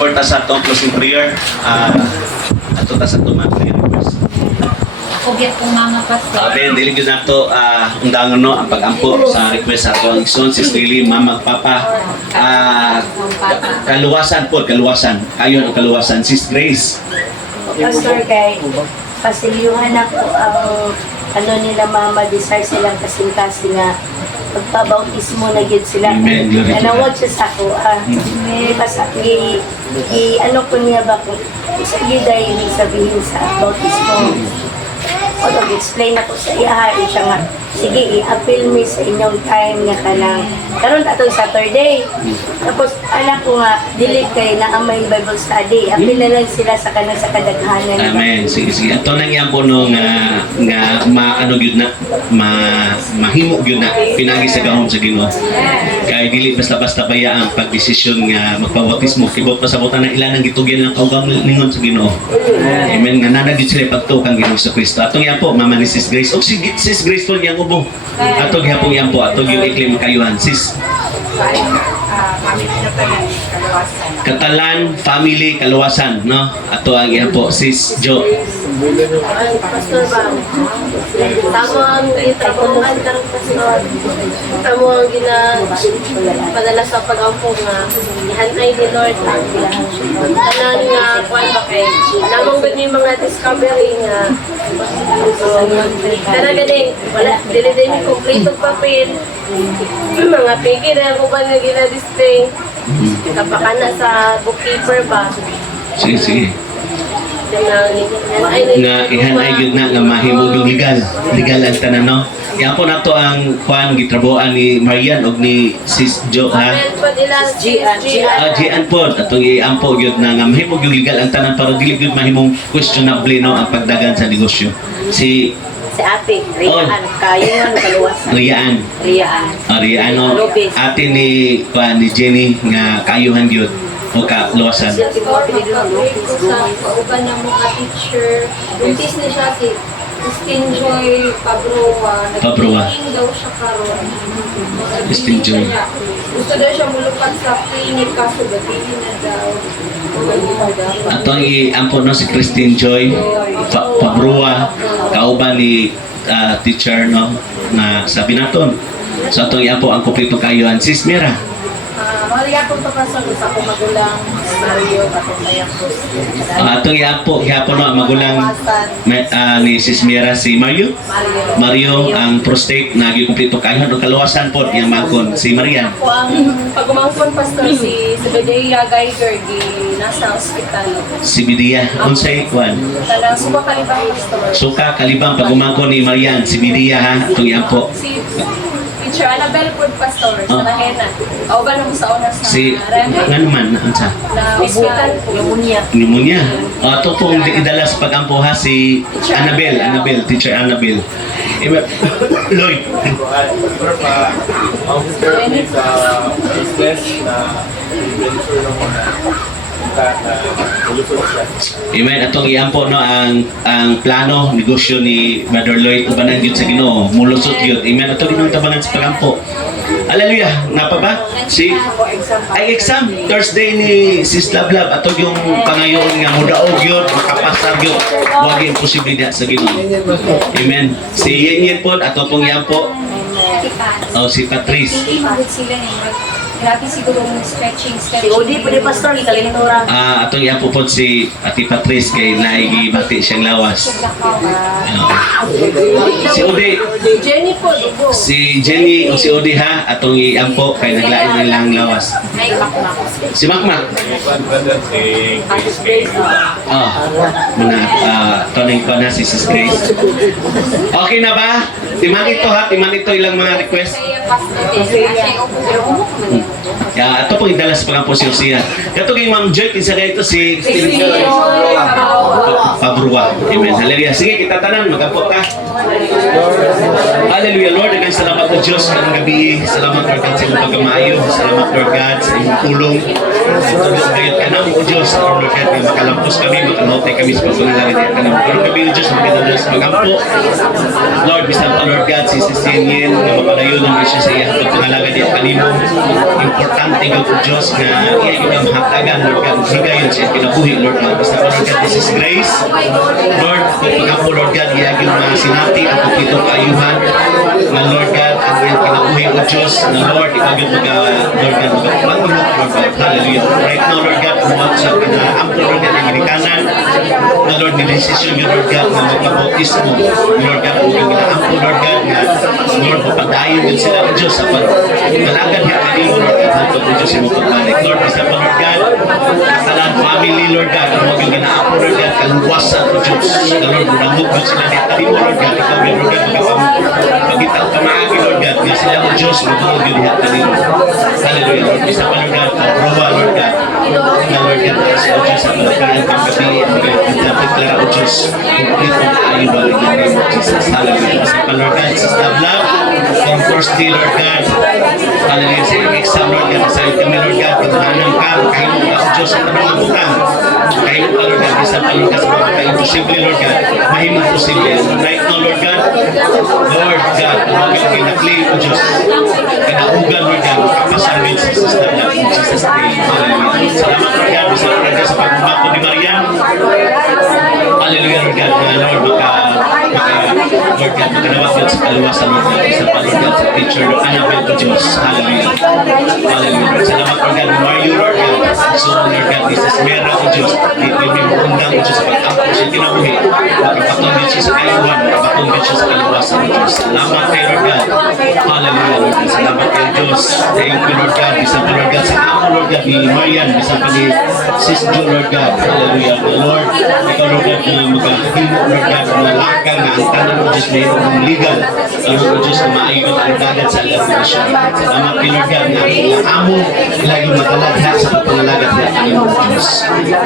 before ta sa itong closing prayer, ato ta sa itong mga prayer request. Kugyat kong mga pastor. Ben, dili ko na ito undangan no, ang pag-ampo sa request sa itong son, sis Lily, mama, papa, kaluwasan po, kaluwasan. Ayon ang kaluwasan, sis Grace. Pastor, kay pasilyuhan ako ang nila mama, desire silang kasing-kasing nga pagpabautismo na gid sila. Amen. Glory to God. Nanawag siya sa ako. Ano ko niya ba kung sige dahil ibig sabihin sa bautismo. O explain ako sa iya, siya nga, sige, i-appeal me sa inyong time nga kanang karon atong Saturday. Tapos anak ko nga dili kay na may Bible study. Appeal na lang sila sa kanang sa kadaghanan. Amen. Sige, sige. Ito nang iyang po no, nga maano gyud na, mahimo gyud na, pinagi sa gahom sa Ginoo. Kaya dili basta-basta baya ang pagdesisyon nga magpabautismo. Kibot pa sa butan ng ilan ang gitugyan ng kaugang ningon sa Ginoo. Amen. Nga nanag gyud sila pagtukang Ginoo sa Kristo. Atong yan po, Mama ni Sis Grace. O Sis Grace po niyang ubo. Atong hapong yan po. Atong yung iklim kayuhan. Sis. Katalan, family, kaluwasan. No? Ato ang yan po. Sis Jo. Pastor ba? Tamo ang itrabahoan karong pastor. Tamo ang padala sa pag-ampo nga ihanay ni Lord ang tanan nga kuan ba kay namong gud may mga discovery nga kana ganing wala dili din complete og papel mga pigi na ko ba nga gina-display kapakana sa bookkeeper ba. Sige, sige. Nga ihanay gyud na nga mahimo yung legal ang tanan no. Yan po nato ang kuan gitrabuan ni Marian og ni Sis Jo ha. Gian po atong iampo gyud na nga mahimo yung legal ang tanan para dili gyud mahimong questionable no ang pagdagan sa negosyo. Si ate, Rian, kayuhan, kaluwasan. Rian no. Ate ni kuan ni Jenny nga kayuhan gyud o kaluwasan. Sa kauban ng mga teacher, buntis na siya si Christine Joy Pabroa. Nag-training daw siya karon. Christine Joy. Gusto daw siya mulupat sa clinic kaso gabili na daw. Atong iampo no si Christine Joy Pabroa kauban ni teacher no na sa Binaton. So atong iampo ang kumpleto kayuhan. Sis Mira. Maria po to pasal sa ko magulang Mario katong ayako. Atong iampo no ang magulang ni Sis Mira si Mario ang prostate na gikumpleto kayuhan o kaluwasan po yang magkon si Marian. Ako ang pagumangkon pastor si Bedea Geiger gi nasa ospital. Si Bidia unsay kwan? Tanang suka kalibang pastor. Suka kalibang pagumangkon ni Marian si Bidia ha atong iampo. Si Teacher Annabelle Food Pastor sa Lahena. O ba nung sa una sa Si nga naman ansa? na hospital Pneumonia. Ato pong idala sa pag-ampo ha si Annabelle, Teacher Annabelle. Lloyd. Amen. Atong iampo no ang plano negosyo ni Brother Lloyd ubanan gyud sa Ginoo, mulusot gyud. Amen. Atong ginoo tabangan sa pagampo. Hallelujah. Napa ba? Si ay exam Thursday ni Sis Lablab atong yung pangayon nga mudaog gyud, makapasa gyud. Wa gyud posible diha sa Ginoo. Amen. Si Yenyen pod ato pong iampo. Si Patrice. Hindi magod sila eh. Grabe siguro yung stretching. Si Odi po ni Pastor, ni Kalinura. Atong iampo pod si Ati Patrice kay naigi bati siyang lawas. Si Odi, Jenny po. si Jenny o si Odi ha, atong iampo kay naglain nilang lawas. Si Makmak. Muna, toning ko na si Sis Grace. Okay na ba? Timan ito ha, timan ito ilang mga request. Ato pong idala sa pangampo si Lucia. Kato kay Ma'am Joy, kinsa kayo ito si Pabroa. Amen. Hallelujah. Sige, kita tanan, mag-ampo ka. Hallelujah, Lord. Daghang salamat po Diyos karong gabi. Salamat Lord God sa iyong pagkamaayo. Salamat Lord God sa iyong tulong. Kayo ka na mo, Diyos, Lord God, na makalampos kami, makalotay kami sa pagpapalagay niya ka na. Pero kami, Diyos, magandang Diyos, magampo. Lord, bisan pa, Lord God, si Cecilian, na mapalayo ng Diyos sa iya, pagpapalagay niya kanimo. Importante ka po, Diyos, na iya yung namahatagan, Lord God, higayon siya kinabuhi, Lord God. Bisan pa, Lord God, this is grace. Lord, pagpapalagay po, Lord God, iya yung mga sinati, ang pupitong kaayuhan, na Lord God, ang iyong kinabuhi, O Diyos, na Lord, ikaw yung Lord God, magpapalagay, Lord God, hallelujah. Right now, Lord God, umuha sa pinaampun, Lord God, ang ginikanan, na Lord, nilisisyon yung Lord God, na magpabautismo, Lord God, ang iyong inaampun, Lord God, na Lord, papadayon din sila, O Diyos, sa pagdalagan niya kanino, Lord God, sa pag-O Diyos, yung magpabalik, Lord, isa pa, Lord God, kasalan family, Lord God, ang mga ginaampun, Lord God, kaluwasan, O Diyos, na Lord, munamog mo sila niya kanino, Lord God, ikaw yung Lord God, magpagitang pamaagi, Lord God, nga sila, O Diyos, magpapag yung niya kanino. Hallelujah, Lord, isa pa, Lord God, kaproba, Lord God, na Lord God, O Diyos, ang mga gabi, ang mga pagkaklara, O Diyos, complete ang ayuban in the name of Jesus. Hallelujah. Isa pa, Lord God, sa love, ang first day, Lord God, hallelujah, sa iyong exam, Lord God, sa iyong kami, Lord God, pagkahanang ka, kahit ka, O Diyos, ang tanong butang, kahit ka, Lord God, isa pa, Lord God, sa mga pagka-imposible, Lord God, mahimong posible. Right now, Lord God, Lord God, ang mga pinag-claim, O Diyos, kinaugan, Lord God, kapasalwin sa sister love in Jesus' name. Hallelujah. Salamat, Lord God, sa Lord God, sa pagmamako ni Mariam. Hallelujah, Lord God, na Lord, Lord God, makanawag yun sa kaluwasan, Lord God, sa Lord God, sa teacher, Lord, Annabelle, O Diyos. Hallelujah. Hallelujah. Salamat, Lord God, Mario, Lord God, so, Lord God, this is Mera, O Diyos, dito yung undang, O Diyos, sa pag-ampo siya kinabuhi, makapatungin siya sa kayuhan, makapatungin siya sa kaluwasan, O Diyos. Salamat kay Lord God. Hallelujah, Lord God. Salamat kay Diyos. Thank you, Lord God. Bisa pa, Lord God, sa amo, Lord God, ni Marian, bisa pa ni Sis Jo, Lord God. Hallelujah. Lord, ikaw, Lord God, na magkakahimo, Lord God, na lakang na ang tanan, O Diyos, mayroon ng legal. Lord, O Diyos, na maayot ang dagat sa alam na siya. Salamat kay Lord God, na ang amo, lagi matalagha sa pagpangalagat na ang iyong Diyos.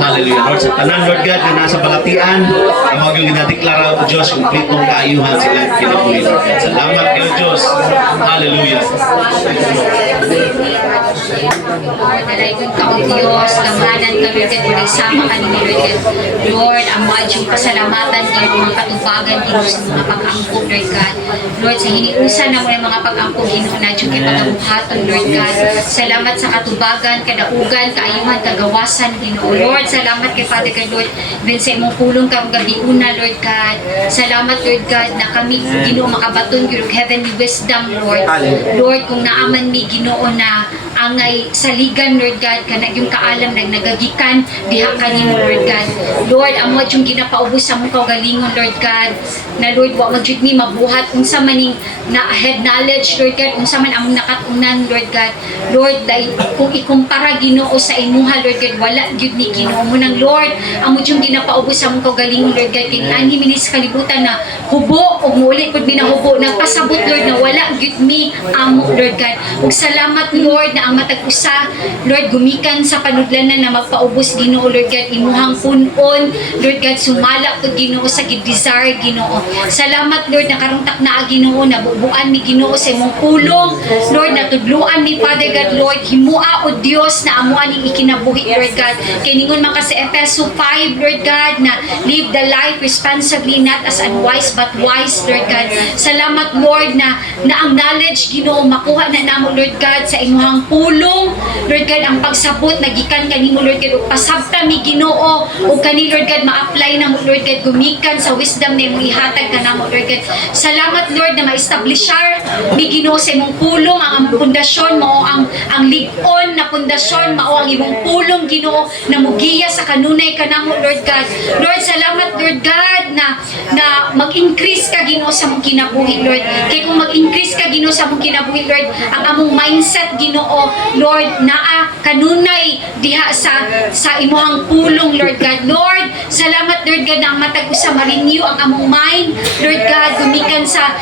Hallelujah. Lord, sa tanan, Lord God, na nasa balatian, ang mga yung ginadeklara, O Diyos, kumplitong kaayuhan sila kinabuhi, Lord God. Salamat kay Diyos. Hallelujah. Dalayon ka o Diyos, gamanan ka, Lord God, nagsama ka ninyo, Lord God. Lord, ang maadjong pasalamatan kayo, mga katubagan din sa mga pag-angkog, Lord God. Lord, sa hiniusan na mo yung mga pag-angkog, Ginoo na diyong kay pagabuhaton, Lord God. Salamat sa katubagan, kadaugan, kaayuhan, kagawasan, Ginoo. Lord, salamat kay Father God, Lord. Ben sa imong pulong kang gabiuna, Lord God. Salamat, Lord God, na kami, Ginoo, makabaton yung heavenly wisdom, Lord. Lord, kung naaman mi, Ginoo, na angay saligan, Lord God, kana yung kaalam na nagagikan diha kanimo, Lord God. Lord, amo yung ginapaubos sa mong kaugalingon, Lord God, na Lord, wa mo jud mi mabuhat unsa maning na head knowledge, Lord God, unsa man among nakatunan, Lord God. Lord, dahil kung ikumpara, Ginoo, sa imuha, Lord God, wala jud ni Ginoo mo nang, Lord, amo yung ginapaubos sa mong kaugalingon, Lord God, kay ani minis kalibutan na hubo o muulit pud mi na hubo, nagpasabot, Lord, na wala jud mi amo, Lord God. Ug salamat, Lord, na ang matag usa, Lord, gumikan sa panudlanan na magpaubos, Ginoo, Lord God, imuhang punon, Lord God, sumala pud, Ginoo, sa gid-desire, Ginoo. Salamat, Lord, na karungtak na, Ginoo, na bubuan mi, Ginoo, sa imong pulong, Lord, na tudluan mi, Father God, Lord, himua o Dios na amuan ning ikinabuhi, Lord God. Kay ningon man ka sa Efeso 5, Lord God, na live the life responsibly, not as unwise but wise, Lord God. Salamat, Lord, na ang knowledge, Ginoo, makuha na namo, Lord God, sa imuhang pulong, Lord God, ang pagsabot nagikan kanimo, Lord God, ug pasabta mi, Ginoo, ug kani, Lord God, ma-apply na mo, Lord God, gumikan sa wisdom na imong ihatag kanamo, Lord God. Salamat, Lord, na ma-establishar mi, Ginoo, sa imong pulong ang pundasyon mo, ang lig-on na pundasyon mao ang imong pulong, Ginoo, na mugiya sa kanunay kanamo, Lord God. Lord, salamat, Lord God, na mag-increase ka, Ginoo, sa mong kinabuhi, Lord. Kay kung mag-increase ka, Ginoo, sa mong kinabuhi, Lord, ang among mindset, Ginoo, Lord, naa kanunay diha sa imuhang pulong, Lord God. Lord, salamat, Lord God, na ang matag usa ma-renew ang among mind, Lord God, gumikan sa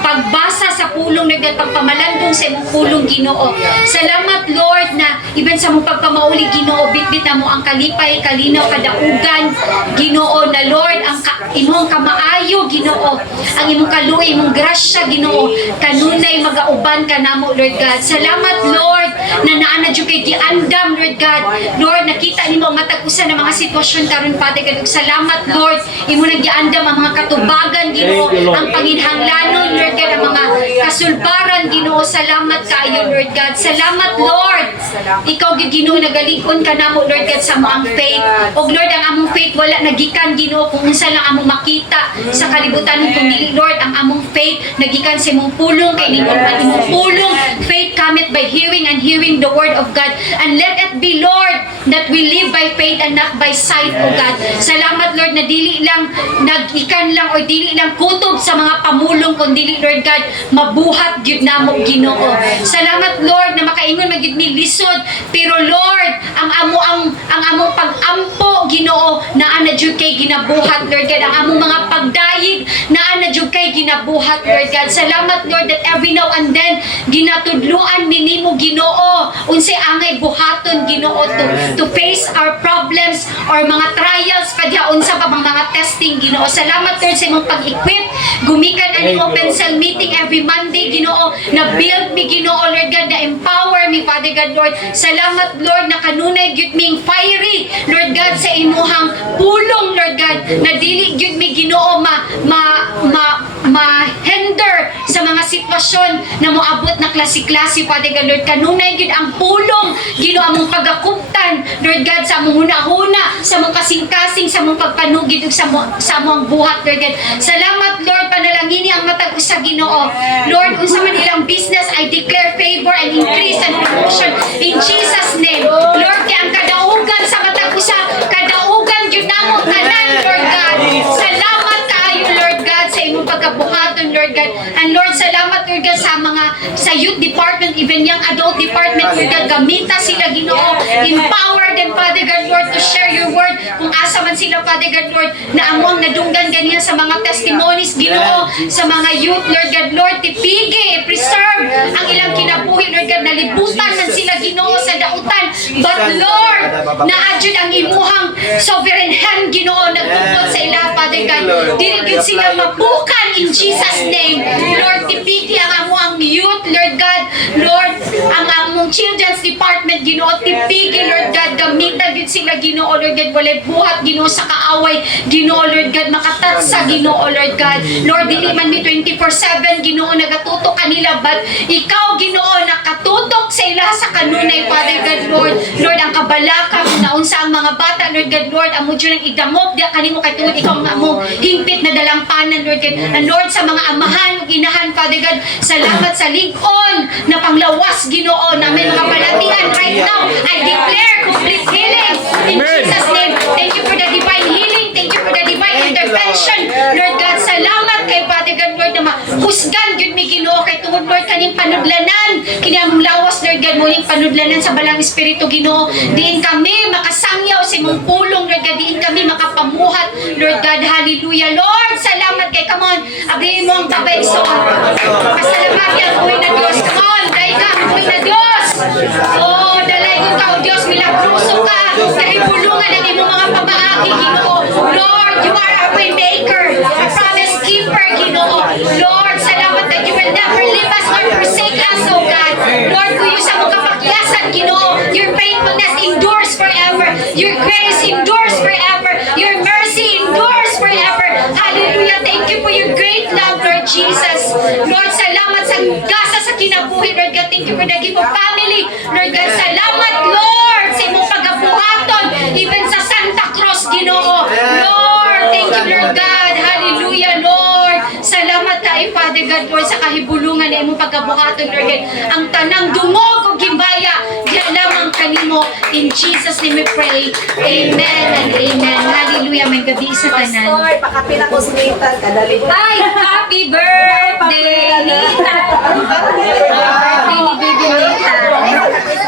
pagbasa sa pulong, Lord God, pagpamalandong sa imong pulong, Ginoo. Salamat, Lord, na even sa mong pagpamauli, Ginoo, bitbit na mo ang kalipay, kalinaw, kadaugan, Ginoo, na Lord, ang imong kamaayo, Ginoo, ang imong kaluoy, imong grasya, Ginoo, kanunay magauban ka namo, Lord God. Salamat, Lord, na naana jud kay giandam, Lord God. Lord, nakita nimo ang matag usa na mga sitwasyon karon, Father God. Ug salamat, Lord, imo nagyaandam ang mga katubagan, Ginoo, ang panginhanglanon, Lord God, ang mga kasulbaran, Ginoo. Salamat kaayo, Lord God. Salamat, Lord. Ikaw gyud, Ginoo, nagalingon ka namo, Lord God, sa among faith. Og Lord, ang among faith wala nagikan, Ginoo, kung unsa lang among makita sa kalibutan ng kundi, Lord, ang among faith nagikan sa imong pulong, kay ningon man imong pulong, faith cometh by hearing and hearing the word of God. And let it be, Lord, that we live by faith and not by sight, O God. Salamat, Lord, na dili lang nagikan lang o dili lang kutob sa mga pamulong, kundi, Lord God, mabuhat gyud namo, Ginoo. Salamat, Lord, na makaingon magyud mi lisod, pero Lord, ang among pag-ampo, Ginoo, naa na jud kay ginabuhat, Lord God. Ang among mga pagdayig naa na jud kay ginabuhat, Lord God. Salamat, Lord, that every now and then ginatudluan mi nimo, Ginoo, unsay angay buhaton, Ginoo, to face our problems or mga trials kadya unsa pa bang mga testing, Ginoo. Salamat, Lord, sa imong pag-equip gumikan ani open cell meeting every Monday, Ginoo, na build mi, Ginoo, Lord God, na empower mi, Father God, Lord. Salamat, Lord, na kanunay gyud ming fiery, Lord God, sa imuhang pulong, Lord God, na dili gyud mi, Ginoo, ma-hinder sa mga sitwasyon na moabot na klase-klase, Father God, Lord. Kanunay gyud ang pulong, Ginoo, among pagakuptan, Lord God, sa among huna-huna, sa among kasing-kasing, sa among pagpanugid ug sa among buhat, Lord God. Salamat, Lord, panalangini ang matag usa, Ginoo. Lord, unsa man ilang business, I declare favor and increase and promotion in Jesus' name. Lord, kay ang kadaugan sa matag usa, kadaugan gyud namo tanan, Lord God. Salamat kaayo, Lord God, sa imong pagkabuhaton, Lord God. And Lord, salamat, Lord God, sa youth department, even young adult department, Lord God. Gamita sila, Ginoo. Empower them, Father God, Lord, to share your word. Kung asa man sila, Father God, Lord, na among nadunggan ganiya sa mga testimonies, Ginoo, sa mga youth, Lord God, Lord, tipigi, preserve ang ilang kinabuhi, Lord God. Nalibutan man sila, Ginoo, sa dautan. But Lord, naadjud ang imuhang sovereign hand, Ginoo, nagtungkol sa ila, Father God. Dili gyud sila mabukan in Jesus' name. Lord, tipigi ang amuang youth, Lord God. Lord, ang among children's department, Ginoo, tipigi, Lord God. Gamitan gyud sila, Ginoo, Lord God. Walay buhat, Ginoo, sa kaaway, Ginoo, Lord God. Makatatsa, Ginoo, Lord God. Lord, dili man mi 24/7, Ginoo, nagatutok kanila, but ikaw, Ginoo, nakatutok sa ila sa kanunay, Father God, Lord. Lord, ang kabalaka na unsa ang mga bata, Lord God, Lord, amo jud ang idangop dia kanimo kay tungod ikaw nga mo hingpit na dalampanan, Lord God. And Lord, sa mga amahan ug inahan, Father God, salamat sa lig-on na panglawas, Ginoo, na may mga palatian right now. I declare complete healing in Jesus' name. Thank you for the divine healing. Thank you for the divine intervention, Lord God. Salamat kay Father God, Lord, na mahusgan gyud mi, Ginoo, kay tungod, Lord, kaning panudlanan, kini among lawas, Lord God, mo ning panudlanan sa balang espiritu, Ginoo. Diin kami makasangyaw sa imong pulong, Lord God. Diin kami makapamuhat, Lord God. Hallelujah, Lord. Salamat kay, come on, abrihin mo ang tabay so. Pasalamati ang buhay na Diyos. Come on, dahil ka ang buhay na Diyos. Oh, dalay ko ka, O Diyos, milagruso ka. Nahibulungan ang imong mga pamaagi, Ginoo. Lord, you are a way maker, a promise keeper, Ginoo. Lord, salamat that you will never leave us nor forsake us, O God. Lord, kuyo sa mong kapakyasan, Ginoo. Your faithfulness endures forever. Your grace endures forever. Your mercy endures forever. Hallelujah. Thank you for your great love, Lord Jesus. Lord, salamat sa gasa sa kinabuhi, Lord God. Thank you for the gift of family, Lord God. Salamat, Lord, sa imong pagabuhaton, even sa Santa Cruz, Ginoo. Lord, thank you, Lord God. Hallelujah, Lord. Salamat tayo, Father God, Lord, sa kahibulungan na imong pagkabuhaton, Lord God. Ang tanang dungog o gimbaya, diyan lamang kanimo. In Jesus' name we pray. Amen and amen. Hallelujah. May gabi sa tanan. Pastor, pakapila ko si Nathan, kadali. Ay, happy birthday, Nita! Happy birthday ni Baby Nita!